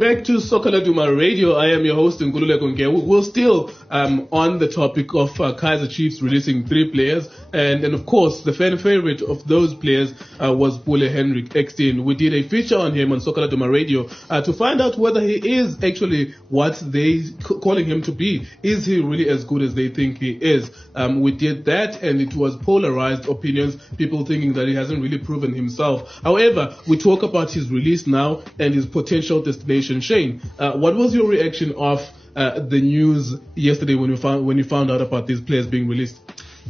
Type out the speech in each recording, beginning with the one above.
back to Soccer Laduma Radio. I am your host, Ngulule Konge. We're still on the topic of Kaizer Chiefs releasing 3 players. And of course, the fan favorite of those players was Pule Hendrik Ekstein. We did a feature on him on Soccer Laduma Radio to find out whether he is actually what they calling him to be. Is he really as good as they think he is? We did that, and it was polarized opinions, people thinking that he hasn't really proven himself. However, we talk about his release now and his potential destination. Shane, what was your reaction of the news yesterday when you found out about these players being released?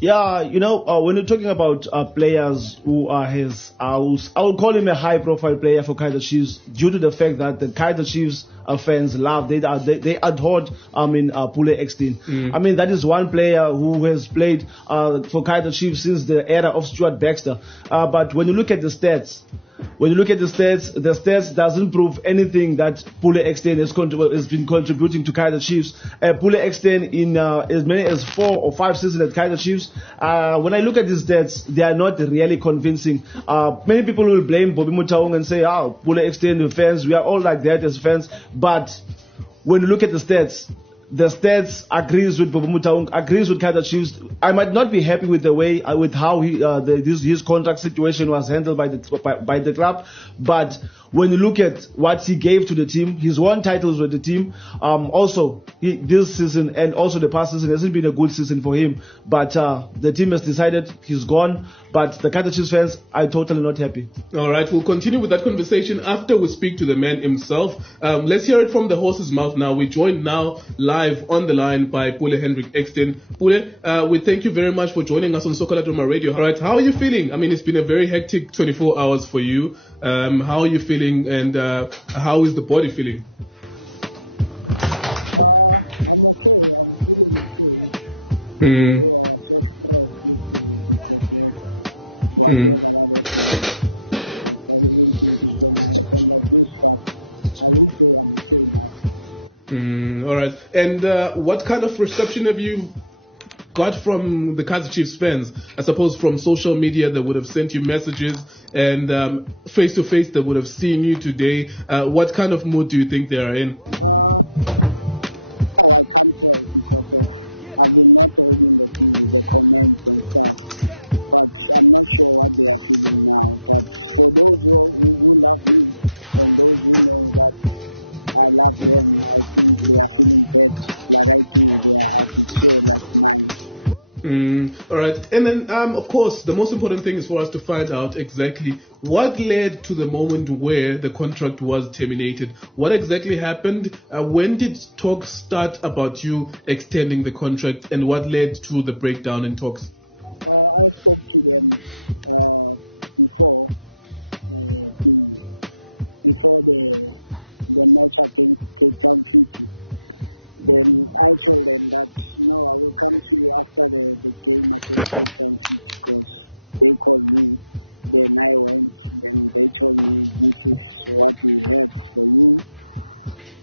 Yeah, when you're talking about players who are his, I will call him a high-profile player for Kaizer Chiefs due to the fact that the Kaizer Chiefs fans they adored Pule Ekstein. I mean, that is one player who has played for Kaizer Chiefs since the era of Stuart Baxter. But when you look at the stats, the stats doesn't prove anything that Pule Ekstein has been contributing to Kaizer Chiefs. Pule Ekstein in as many as 4 or 5 seasons at Kaizer Chiefs. When I look at these stats, they are not really convincing. Many people will blame Bobby Mutaung and say, Pule Ekstein, the fans, we are all like that as fans. But when you look at the stats agrees with Bobby Mutaung, agrees with Kaizer Chiefs. I might not be happy with the way, with how his contract situation was handled by the club, but when you look at what he gave to the team, he's won titles with the team. Also, this season and also the past season hasn't been a good season for him. But the team has decided he's gone. But the Kaizer Chiefs fans are totally not happy. All right, we'll continue with that conversation after we speak to the man himself. Let's hear it from the horse's mouth now. We're joined now live on the line by Pule Hendrik Ekstein. Pule, we thank you very much for joining us on Soccer Laduma Radio. All right, how are you feeling? I mean, it's been a very hectic 24 hours for you. How are you feeling, and how is the body feeling? I'm okay. I'm feeling okay. I was so stressed yesterday because of whatever that happened. I didn't think it's going to happen like this, but I will say I'm okay now. All right. And what kind of reception have you got from the Kaizer Chiefs fans? I suppose from social media they would have sent you messages, and face to face they would have seen you today. What kind of mood do you think they are in? I can't tell because I've been not reading the TV, the comments and stuff. But I'm not sure what they are feeling now. But for those who love me and those who know that I love them, I think they are feeling bad like I do. Their heart is so like mine. All right. And then, of course, the most important thing is for us to find out exactly what led to the moment where the contract was terminated. What exactly happened? When did talks start about you extending the contract, and what led to the breakdown in talks? I spoke to them before the match against Cape Town City. Then I told them that, no, I will come to you after the game against Cape Town City because they called me. Then I went, then they told me this is what we have for you.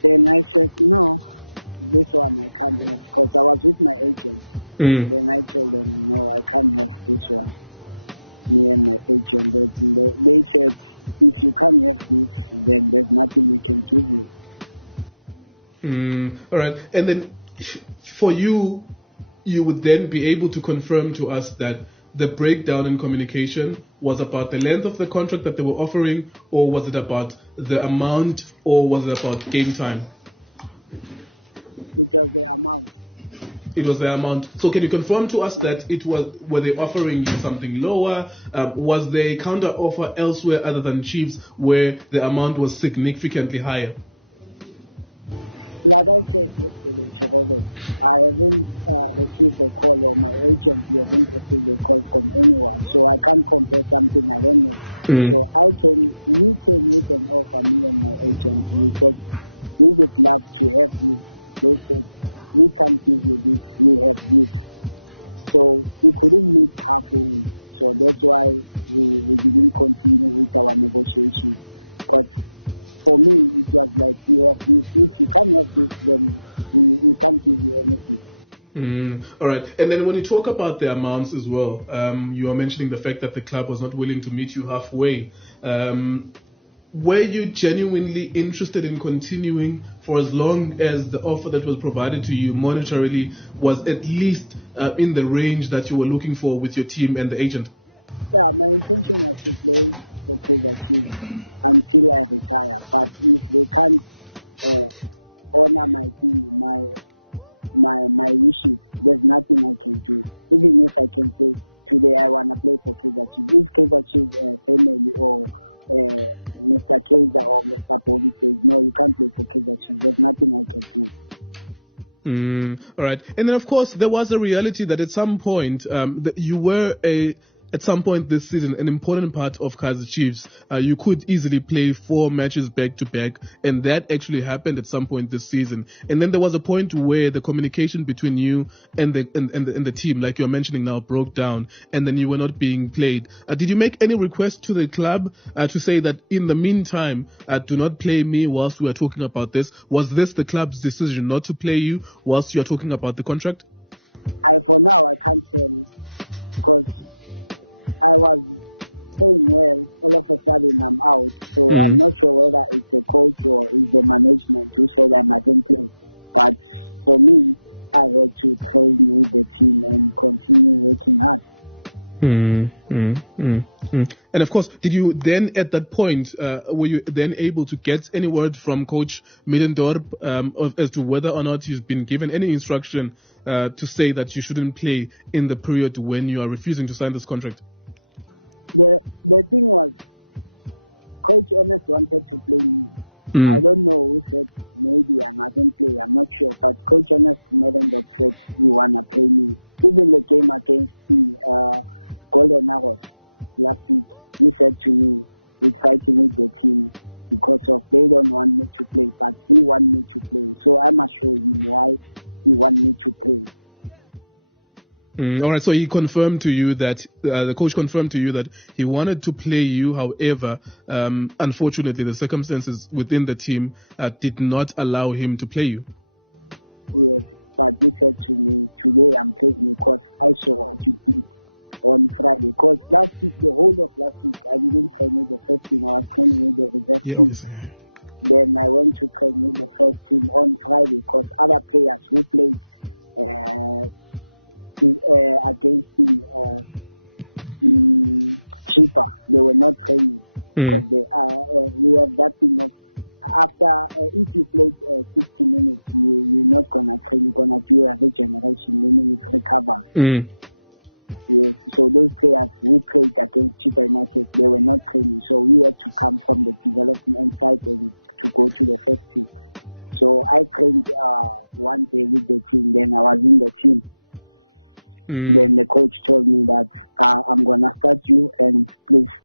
Then I said, no, this one I can't have because I was with my agent. Then I told them, no, I can't have this one. Me and my agent, they said, if you can't have this, then there's nothing we can give you. All right. And then for you, you would then be able to confirm to us that the breakdown in communication was about the length of the contract that they were offering, or was it about the amount, or was it about game time? It was the amount. It was the amount. So can you confirm to us that were they offering you something lower? Was there a counter offer elsewhere other than Chiefs where the amount was significantly higher? Like I said yesterday, Chokozo, I haven't received a call, or my agent hasn't received a call from anyone, so I can't compare something I don't know. So we can make an offer, me and my agent. We said, we would love to have this. They said, we can't give you this, we have this. So we couldn't meet halfway. So that's why we didn't continue with our negotiations. But for me, it was like, we have this. If you can't have this, then we can't give you anything. All right. And then when you talk about the amounts as well, you are mentioning the fact that the club was not willing to meet you halfway. were you genuinely interested in continuing for as long as the offer that was provided to you monetarily was at least in the range that you were looking for with your team and the agent? Yeah, my intention was to play for Kaizer Chiefs until I retire. But if they can't honor my team, my wishes, there's nothing I can do. Even if I can say today I want to play for Kaizer Chiefs, if Kaizer Chiefs family or Mr. Kaizer or Mr. Bobby says no, you can't play for Kaizer Chiefs, there's nothing I can do. All right. And then, of course, there was a reality that at some point that you were at some point this season, an important part of Kaizer Chiefs. You could easily play 4 matches back to back, and that actually happened at some point this season. And then there was a point where the communication between you and the team, like you're mentioning now, broke down, and then you were not being played. Did you make any request to the club to say that in the meantime, do not play me whilst we are talking about this? Was this the club's decision not to play you whilst you are talking about the contract? For now, I can't tell, because I was playing well. All of a sudden, I'm out. So I'm not sure whether it's a coach or it's the management who said I mustn't play. But for me, I had to train with the team and continue working hard. And of course, did you then at that point, were you then able to get any word from Coach Middendorp as to whether or not he's been given any instruction to say that you shouldn't play in the period when you are refusing to sign this contract? The thing was, Coach Ernest wanted to play me. I don't know who said maybe I mustn't play. I'm not sure. But Coach Ernest Middendorp said he want to play me. Even the game against the Golden Arrows last week, he said to me, he's fighting with the team because of they don't want me to play, but he want me to play. So I must show him why he want me to play. All right, so he confirmed to you that the coach confirmed to you that he wanted to play you. However, unfortunately, the circumstances within the team did not allow him to play you. Yes, but he said to me, today I'm playing because I saw what you did on Friday. Because last week, the whole of last week, I didn't train with the first team. I was training with the reserve team. Then I went to train with the first team on Friday because other players who played against the cheaper, they were not training because we have that thing of after if you played 60 minutes, you're not gonna train. You're gonna do a regeneration, meaning it's recover. Yes, so those players who played against Cheaper United, they were not training, so we had to come from the development side and to go to the first team. So I trained one day with the team, then I was in the team. Then the coach told me that I'm gonna start you and please